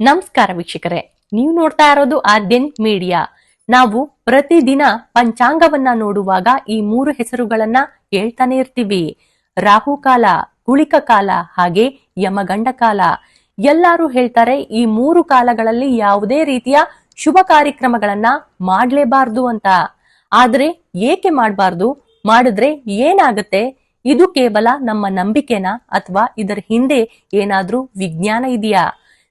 ನಮಸ್ಕಾರ ವೀಕ್ಷಕರೇ. ನೀವು ನೋಡ್ತಾ ಇರೋದು ಆದ್ಯನ್ ಮೀಡಿಯಾ. ನಾವು ಪ್ರತಿದಿನ ಪಂಚಾಂಗವನ್ನ ನೋಡುವಾಗ ಈ ಮೂರು ಹೆಸರುಗಳನ್ನ ಹೇಳ್ತಾನೆ ಇರ್ತೀವಿ. ರಾಹುಕಾಲ ಕುಳಿಕ ಕಾಲ ಹಾಗೆ ಯಮಗಂಡ ಕಾಲ. ಎಲ್ಲರೂ ಹೇಳ್ತಾರೆ ಈ ಮೂರು ಕಾಲಗಳಲ್ಲಿ ಯಾವುದೇ ರೀತಿಯ ಶುಭ ಕಾರ್ಯಕ್ರಮಗಳನ್ನ ಮಾಡ್ಲೇಬಾರ್ದು ಅಂತ. ಆದ್ರೆ ಏಕೆ ಮಾಡಬಾರ್ದು? ಮಾಡಿದ್ರೆ ಏನಾಗುತ್ತೆ? ಇದು ಕೇವಲ ನಮ್ಮ ನಂಬಿಕೆನಾ? ಅಥವಾ ಇದರ ಹಿಂದೆ ಏನಾದ್ರೂ ವಿಜ್ಞಾನ ಇದೆಯಾ?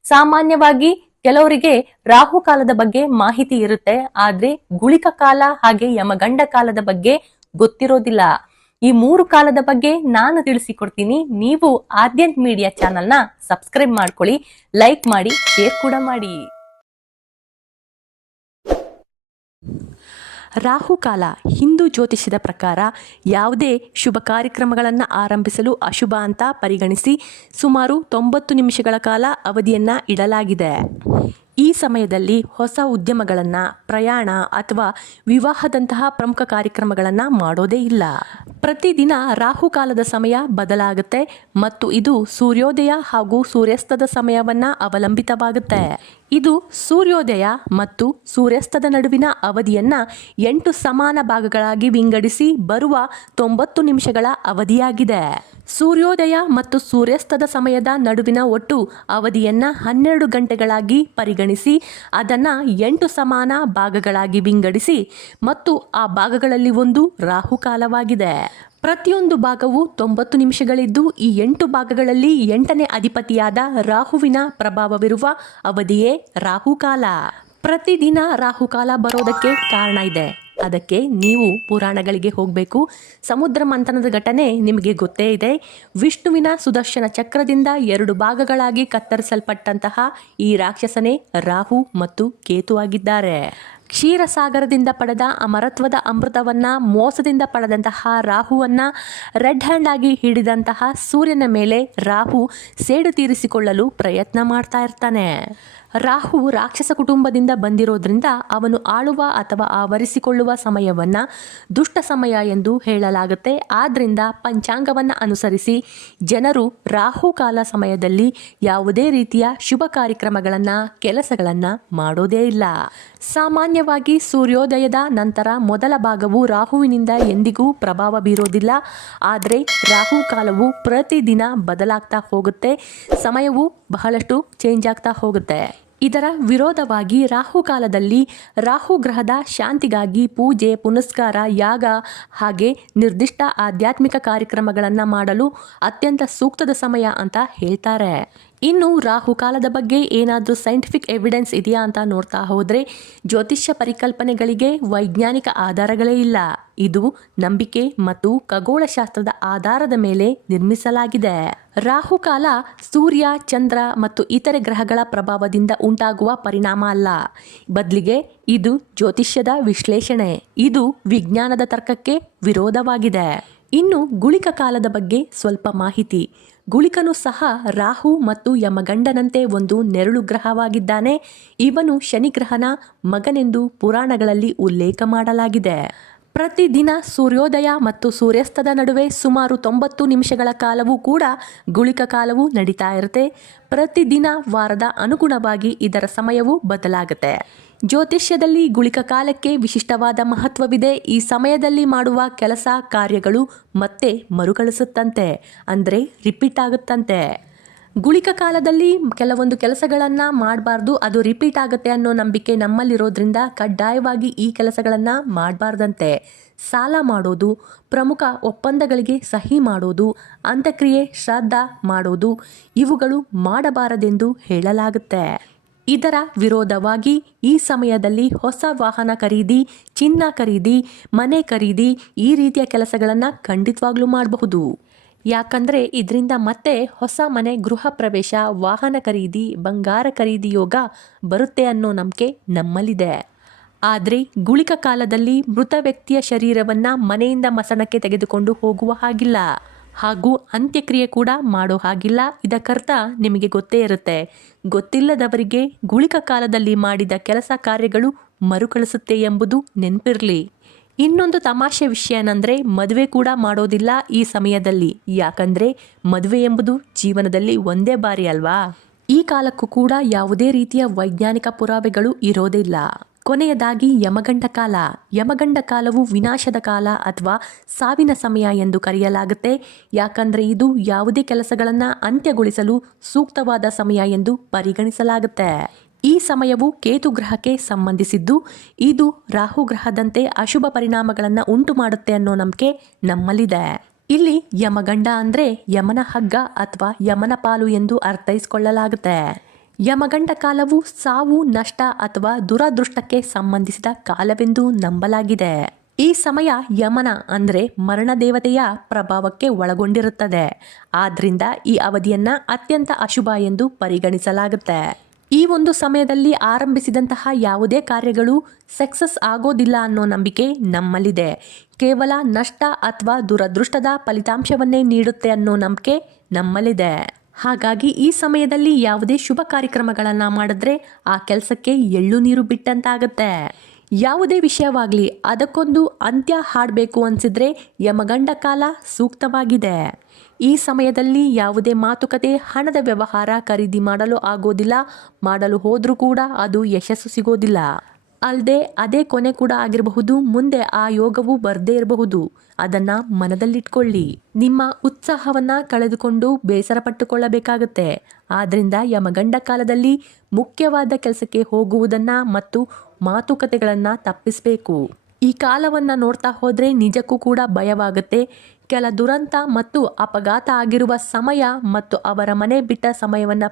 ಸಾಮಾನ್ಯವಾಗಿ ಕೆಲವರಿಗೆ ರಾಹು ಕಾಲದ ಬಗ್ಗೆ ಮಾಹಿತಿ ಇರುತ್ತೆ, ಆದ್ರೆ ಗುಳಿಕ ಕಾಲ ಹಾಗೆ ಯಮಗಂಡ ಕಾಲದ ಬಗ್ಗೆ ಗೊತ್ತಿರೋದಿಲ್ಲ. ಈ ಮೂರು ಕಾಲದ ಬಗ್ಗೆ ನಾನು ತಿಳಿಸಿಕೊಡ್ತೀನಿ. ನೀವು ಆದ್ಯಂತ್ ಮೀಡಿಯಾ ಚಾನಲ್ನ ಸಬ್ಸ್ಕ್ರೈಬ್ ಮಾಡ್ಕೊಳ್ಳಿ, ಲೈಕ್ ಮಾಡಿ, ಶೇರ್ ಕೂಡ ಮಾಡಿ. ರಾಹುಕಾಲ ಹಿಂದೂ ಜ್ಯೋತಿಷ್ಯದ ಪ್ರಕಾರ ಯಾವುದೇ ಶುಭ ಕಾರ್ಯಕ್ರಮಗಳನ್ನು ಆರಂಭಿಸಲು ಅಶುಭ ಅಂತ ಪರಿಗಣಿಸಿ ಸುಮಾರು ತೊಂಬತ್ತು ನಿಮಿಷಗಳ ಕಾಲ ಅವಧಿಯನ್ನು ಇಡಲಾಗಿದೆ. ಈ ಸಮಯದಲ್ಲಿ ಹೊಸ ಉದ್ಯಮಗಳನ್ನು, ಪ್ರಯಾಣ ಅಥವಾ ವಿವಾಹದಂತಹ ಪ್ರಮುಖ ಕಾರ್ಯಕ್ರಮಗಳನ್ನು ಮಾಡೋದೇ ಇಲ್ಲ. ಪ್ರತಿದಿನ ರಾಹುಕಾಲದ ಸಮಯ ಬದಲಾಗುತ್ತೆ ಮತ್ತು ಇದು ಸೂರ್ಯೋದಯ ಹಾಗೂ ಸೂರ್ಯಾಸ್ತದ ಸಮಯವನ್ನು ಅವಲಂಬಿತವಾಗುತ್ತೆ. ಇದು ಸೂರ್ಯೋದಯ ಮತ್ತು ಸೂರ್ಯಾಸ್ತದ ನಡುವಿನ ಅವಧಿಯನ್ನು ಎಂಟು ಸಮಾನ ಭಾಗಗಳಾಗಿ ವಿಂಗಡಿಸಿ ಬರುವ ತೊಂಬತ್ತು ನಿಮಿಷಗಳ ಅವಧಿಯಾಗಿದೆ. ಸೂರ್ಯೋದಯ ಮತ್ತು ಸೂರ್ಯಾಸ್ತದ ಸಮಯದ ನಡುವಿನ ಒಟ್ಟು ಅವಧಿಯನ್ನು ಹನ್ನೆರಡು ಗಂಟೆಗಳಾಗಿ ಪರಿಗಣಿಸಿ, ಅದನ್ನ ಎಂಟು ಸಮಾನ ಭಾಗಗಳಾಗಿ ವಿಂಗಡಿಸಿ ಮತ್ತು ಆ ಭಾಗಗಳಲ್ಲಿ ಒಂದು ರಾಹುಕಾಲವಾಗಿದೆ. ಪ್ರತಿಯೊಂದು ಭಾಗವು ತೊಂಬತ್ತು ನಿಮಿಷಗಳಿದ್ದು, ಈ ಎಂಟು ಭಾಗಗಳಲ್ಲಿ ಎಂಟನೇ ಅಧಿಪತಿಯಾದ ರಾಹುವಿನ ಪ್ರಭಾವವಿರುವ ಅವಧಿಯೇ ರಾಹುಕಾಲ. ಪ್ರತಿದಿನ ರಾಹುಕಾಲ ಬರೋದಕ್ಕೆ ಕಾರಣ ಇದೆ. ಅದಕ್ಕೆ ನೀವು ಪುರಾಣಗಳಿಗೆ ಹೋಗಬೇಕು. ಸಮುದ್ರ ಮಂಥನದ ಘಟನೆ ನಿಮಗೆ ಗೊತ್ತೇ ಇದೆ. ವಿಷ್ಣುವಿನ ಸುದರ್ಶನ ಚಕ್ರದಿಂದ ಎರಡು ಭಾಗಗಳಾಗಿ ಕತ್ತರಿಸಲ್ಪಟ್ಟಂತಹ ಈ ರಾಕ್ಷಸನೇ ರಾಹು ಮತ್ತು ಕೇತು ಆಗಿದ್ದಾರೆ. ಕ್ಷೀರಸಾಗರದಿಂದ ಪಡೆದ ಅಮರತ್ವದ ಅಮೃತವನ್ನ, ಮೋಸದಿಂದ ಪಡೆದಂತಹ ರಾಹುವನ್ನ, ರೆಡ್ ಹ್ಯಾಂಡ್ ಆಗಿ ಹಿಡಿದಂತಹ ಸೂರ್ಯನ ಮೇಲೆ ರಾಹು ಸೇಡು ತೀರಿಸಿಕೊಳ್ಳಲು ಪ್ರಯತ್ನ ಮಾಡ್ತಾ ಇರ್ತಾನೆ. ರಾಹು ರಾಕ್ಷಸ ಕುಟುಂಬದಿಂದ ಬಂದಿರೋದ್ರಿಂದ ಅವನು ಆಳುವ ಅಥವಾ ಆವರಿಸಿಕೊಳ್ಳುವ ಸಮಯವನ್ನ ದುಷ್ಟ ಸಮಯ ಎಂದು ಹೇಳಲಾಗುತ್ತೆ. ಆದ್ದರಿಂದ ಪಂಚಾಂಗವನ್ನು ಅನುಸರಿಸಿ ಜನರು ರಾಹುಕಾಲ ಸಮಯದಲ್ಲಿ ಯಾವುದೇ ರೀತಿಯ ಶುಭ ಕಾರ್ಯಕ್ರಮಗಳನ್ನು, ಕೆಲಸಗಳನ್ನು ಮಾಡೋದೇ ಇಲ್ಲ. ಸಾಮಾನ್ಯವಾಗಿ ಸೂರ್ಯೋದಯದ ನಂತರ ಮೊದಲ ಭಾಗವು ರಾಹುವಿನಿಂದ ಎಂದಿಗೂ ಪ್ರಭಾವ ಬೀರೋದಿಲ್ಲ. ಆದರೆ ರಾಹು ಕಾಲವು ಪ್ರತಿದಿನ ಬದಲಾಗ್ತಾ ಹೋಗುತ್ತೆ. ಸಮಯವು ಬಹಳಷ್ಟು ಚೇಂಜ್ ಆಗ್ತಾ ಹೋಗುತ್ತೆ. ಇದರ ವಿರೋಧವಾಗಿ ರಾಹು ಕಾಲದಲ್ಲಿ ರಾಹು ಗ್ರಹದ ಶಾಂತಿಗಾಗಿ ಪೂಜೆ, ಪುನಸ್ಕಾರ, ಯಾಗ ಹಾಗೆ ನಿರ್ದಿಷ್ಟ ಆಧ್ಯಾತ್ಮಿಕ ಕಾರ್ಯಕ್ರಮಗಳನ್ನು ಮಾಡಲು ಅತ್ಯಂತ ಸೂಕ್ತದ ಸಮಯ ಅಂತ ಹೇಳ್ತಾರೆ. ಇನ್ನು ರಾಹುಕಾಲದ ಬಗ್ಗೆ ಏನಾದರೂ ಸೈಂಟಿಫಿಕ್ ಎವಿಡೆನ್ಸ್ ಇದೆಯಾ ಅಂತ ನೋಡ್ತಾ ಹೋದರೆ ಜ್ಯೋತಿಷ್ಯ ಪರಿಕಲ್ಪನೆಗಳಿಗೆ ವೈಜ್ಞಾನಿಕ ಆಧಾರಗಳೇ ಇಲ್ಲ. ಇದು ನಂಬಿಕೆ ಮತ್ತು ಖಗೋಳಶಾಸ್ತ್ರದ ಆಧಾರದ ಮೇಲೆ ನಿರ್ಮಿಸಲಾಗಿದೆ. ರಾಹುಕಾಲ ಸೂರ್ಯ, ಚಂದ್ರ ಮತ್ತು ಇತರೆ ಗ್ರಹಗಳ ಪ್ರಭಾವದಿಂದ ಉಂಟಾಗುವ ಪರಿಣಾಮ ಅಲ್ಲ. ಬದಲಿಗೆ ಇದು ಜ್ಯೋತಿಷ್ಯದ ವಿಶ್ಲೇಷಣೆ. ಇದು ವಿಜ್ಞಾನದ ತರ್ಕಕ್ಕೆ ವಿರೋಧವಾಗಿದೆ. ಇನ್ನು ಗುಳಿಕ ಕಾಲದ ಬಗ್ಗೆ ಸ್ವಲ್ಪ ಮಾಹಿತಿ. ಗುಳಿಕನು ಸಹ ರಾಹು ಮತ್ತು ಯಮಗಂಡನಂತೆ ಒಂದು ನೆರಳು ಗ್ರಹವಾಗಿದ್ದಾನೆ. ಇವನು ಶನಿಗ್ರಹನ ಮಗನೆಂದು ಪುರಾಣಗಳಲ್ಲಿ ಉಲ್ಲೇಖ ಮಾಡಲಾಗಿದೆ. ಪ್ರತಿದಿನ ಸೂರ್ಯೋದಯ ಮತ್ತು ಸೂರ್ಯಾಸ್ತದ ನಡುವೆ ಸುಮಾರು ತೊಂಬತ್ತು ನಿಮಿಷಗಳ ಕಾಲವೂ ಕೂಡ ಗುಳಿಕ ಕಾಲವು ನಡೀತಾ ಇರುತ್ತೆ. ಪ್ರತಿದಿನ ವಾರದ ಅನುಗುಣವಾಗಿ ಇದರ ಸಮಯವು ಬದಲಾಗುತ್ತೆ. ಜ್ಯೋತಿಷ್ಯದಲ್ಲಿ ಗುಳಿಕ ಕಾಲಕ್ಕೆ ವಿಶಿಷ್ಟವಾದ ಮಹತ್ವವಿದೆ. ಈ ಸಮಯದಲ್ಲಿ ಮಾಡುವ ಕೆಲಸ ಕಾರ್ಯಗಳು ಮತ್ತೆ ಮರುಕಳಿಸುತ್ತಂತೆ, ಅಂದರೆ ರಿಪೀಟ್ ಆಗುತ್ತಂತೆ. ಗುಳಿಕ ಕಾಲದಲ್ಲಿ ಕೆಲವೊಂದು ಕೆಲಸಗಳನ್ನು ಮಾಡಬಾರ್ದು, ಅದು ರಿಪೀಟ್ ಆಗುತ್ತೆ ಅನ್ನೋ ನಂಬಿಕೆ ನಮ್ಮಲ್ಲಿರೋದ್ರಿಂದ ಕಡ್ಡಾಯವಾಗಿ ಈ ಕೆಲಸಗಳನ್ನು ಮಾಡಬಾರ್ದಂತೆ. ಸಾಲ ಮಾಡೋದು, ಪ್ರಮುಖ ಒಪ್ಪಂದಗಳಿಗೆ ಸಹಿ ಮಾಡೋದು, ಅಂತ್ಯಕ್ರಿಯೆ ಶ್ರಾದ್ದ ಮಾಡೋದು, ಇವುಗಳು ಮಾಡಬಾರದೆಂದು ಹೇಳಲಾಗುತ್ತೆ. ಇದರ ವಿರೋಧವಾಗಿ ಈ ಸಮಯದಲ್ಲಿ ಹೊಸ ವಾಹನ ಖರೀದಿ, ಚಿನ್ನ ಖರೀದಿ, ಮನೆ ಖರೀದಿ ಈ ರೀತಿಯ ಕೆಲಸಗಳನ್ನು ಖಂಡಿತವಾಗ್ಲೂ ಮಾಡಬಹುದು. ಯಾಕಂದರೆ ಇದರಿಂದ ಮತ್ತೆ ಹೊಸ ಮನೆ, ಗೃಹ ಪ್ರವೇಶ, ವಾಹನ ಖರೀದಿ, ಬಂಗಾರ ಖರೀದಿ ಯೋಗ ಬರುತ್ತೆ ಅನ್ನೋ ನಂಬಿಕೆ ನಮ್ಮಲ್ಲಿದೆ. ಆದರೆ ಗುಳಿಕ ಕಾಲದಲ್ಲಿ ಮೃತ ವ್ಯಕ್ತಿಯ ಶರೀರವನ್ನು ಮನೆಯಿಂದ ಮಸಣಕ್ಕೆ ತೆಗೆದುಕೊಂಡು ಹೋಗುವ ಹಾಗಿಲ್ಲ. ಹಾಗೂ ಅಂತ್ಯಕ್ರಿಯೆ ಕೂಡ ಮಾಡೋ ಹಾಗಿಲ್ಲ. ಇದಕ್ಕರ್ಥ ನಿಮಗೆ ಗೊತ್ತೇ ಇರುತ್ತೆ. ಗೊತ್ತಿಲ್ಲದವರಿಗೆ ಗುಳಿಕ ಕಾಲದಲ್ಲಿ ಮಾಡಿದ ಕೆಲಸ ಕಾರ್ಯಗಳು ಮರುಕಳಿಸುತ್ತೆ ಎಂಬುದು ನೆನಪಿರಲಿ. ಇನ್ನೊಂದು ತಮಾಷೆ ವಿಷಯ ಏನಂದ್ರೆ, ಮದುವೆ ಕೂಡ ಮಾಡೋದಿಲ್ಲ ಈ ಸಮಯದಲ್ಲಿ. ಯಾಕಂದ್ರೆ, ಮದುವೆ ಎಂಬುದು ಜೀವನದಲ್ಲಿ ಒಂದೇ ಬಾರಿ ಅಲ್ವಾ? ಈ ಕಾಲಕ್ಕೂ ಕೂಡ ಯಾವುದೇ ರೀತಿಯ ವೈಜ್ಞಾನಿಕ ಪುರಾವೆಗಳು ಇರೋದಿಲ್ಲ. ಕೊನೆಯದಾಗಿ, ಯಮಗಂಡ ಕಾಲ. ಯಮಗಂಡ ಕಾಲವು ವಿನಾಶದ ಕಾಲ ಅಥವಾ ಸಾವಿನ ಸಮಯ ಎಂದು ಕರೆಯಲಾಗುತ್ತೆ. ಯಾಕಂದ್ರೆ, ಇದು ಯಾವುದೇ ಕೆಲಸಗಳನ್ನು ಅಂತ್ಯಗೊಳಿಸಲು ಸೂಕ್ತವಾದ ಸಮಯ ಎಂದು ಪರಿಗಣಿಸಲಾಗುತ್ತೆ. ಈ ಸಮಯವು ಕೇತು ಗ್ರಹಕ್ಕೆ ಸಂಬಂಧಿಸಿದ್ದು, ಇದು ರಾಹು ಗ್ರಹದಂತೆ ಅಶುಭ ಪರಿಣಾಮಗಳನ್ನು ಉಂಟು ಮಾಡುತ್ತೆ ಅನ್ನೋ ನಂಬಿಕೆ ನಮ್ಮಲ್ಲಿದೆ. ಇಲ್ಲಿ ಯಮಗಂಡ ಅಂದ್ರೆ ಯಮನ ಹಗ್ಗ ಅಥವಾ ಯಮನ ಪಾಲು ಎಂದು ಅರ್ಥೈಸಿಕೊಳ್ಳಲಾಗುತ್ತೆ. ಯಮಗಂಡ ಕಾಲವು ಸಾವು, ನಷ್ಟ ಅಥವಾ ದುರದೃಷ್ಟಕ್ಕೆ ಸಂಬಂಧಿಸಿದ ಕಾಲವೆಂದು ನಂಬಲಾಗಿದೆ. ಈ ಸಮಯ ಯಮನ ಅಂದರೆ ಮರಣ ದೇವತೆಯ ಪ್ರಭಾವಕ್ಕೆ ಒಳಗೊಂಡಿರುತ್ತದೆ. ಆದ್ದರಿಂದ ಈ ಅವಧಿಯನ್ನು ಅತ್ಯಂತ ಅಶುಭ ಎಂದು ಪರಿಗಣಿಸಲಾಗುತ್ತೆ. ಈ ಒಂದು ಸಮಯದಲ್ಲಿ ಆರಂಭಿಸಿದಂತಹ ಯಾವುದೇ ಕಾರ್ಯಗಳು ಸಕ್ಸಸ್ ಆಗೋದಿಲ್ಲ ಅನ್ನೋ ನಂಬಿಕೆ ನಮ್ಮಲ್ಲಿದೆ. ಕೇವಲ ನಷ್ಟ ಅಥವಾ ದುರದೃಷ್ಟದ ಫಲಿತಾಂಶವನ್ನೇ ನೀಡುತ್ತೆ ಅನ್ನೋ ನಂಬಿಕೆ ನಮ್ಮಲ್ಲಿದೆ. ಹಾಗಾಗಿ ಈ ಸಮಯದಲ್ಲಿ ಯಾವುದೇ ಶುಭ ಕಾರ್ಯಕ್ರಮಗಳನ್ನು ಮಾಡಿದ್ರೆ ಆ ಕೆಲಸಕ್ಕೆ ಎಳ್ಳು ನೀರು ಬಿಟ್ಟಂತಾಗತ್ತೆ. ಯಾವುದೇ ವಿಷಯವಾಗಲಿ ಅದಕ್ಕೊಂದು ಅಂತ್ಯ ಹಾಡಬೇಕು ಅನಿಸಿದ್ರೆ ಯಮಗಂಡ ಕಾಲ ಸೂಕ್ತವಾಗಿದೆ. ಈ ಸಮಯದಲ್ಲಿ ಯಾವುದೇ ಮಾತುಕತೆ, ಹಣದ ವ್ಯವಹಾರ ಖರೀದಿ ಮಾಡಲು ಆಗೋದಿಲ್ಲ. ಮಾಡಲು ಹೋದರೂ ಕೂಡ ಅದು ಯಶಸ್ಸು ಸಿಗೋದಿಲ್ಲ. ಅಲ್ಲದೆ ಅದೇ ಕೊನೆ ಕೂಡ ಆಗಿರಬಹುದು, ಮುಂದೆ ಆ ಯೋಗವು ಬರದೇ ಇರಬಹುದು. ಅದನ್ನ ಮನದಲ್ಲಿಟ್ಕೊಳ್ಳಿ. ನಿಮ್ಮ ಉತ್ಸಾಹವನ್ನ ಕಳೆದುಕೊಂಡು ಬೇಸರ ಪಟ್ಟುಕೊಳ್ಳಬೇಕಾಗುತ್ತೆ. ಆದ್ರಿಂದ ಯಮಗಂಡ ಕಾಲದಲ್ಲಿ ಮುಖ್ಯವಾದ ಕೆಲಸಕ್ಕೆ ಹೋಗುವುದನ್ನ ಮತ್ತು ಮಾತುಕತೆಗಳನ್ನ ತಪ್ಪಿಸಬೇಕು. ಈ ಕಾಲವನ್ನ ನೋಡ್ತಾ ಹೋದ್ರೆ ನಿಜಕ್ಕೂ ಕೂಡ ಭಯವಾಗುತ್ತೆ. ಕೆಲ ದುರಂತ ಮತ್ತು ಅಪಘಾತ ಆಗಿರುವ ಸಮಯ ಮತ್ತು ಅವರ ಮನೆ ಬಿಟ್ಟ ಸಮಯವನ್ನ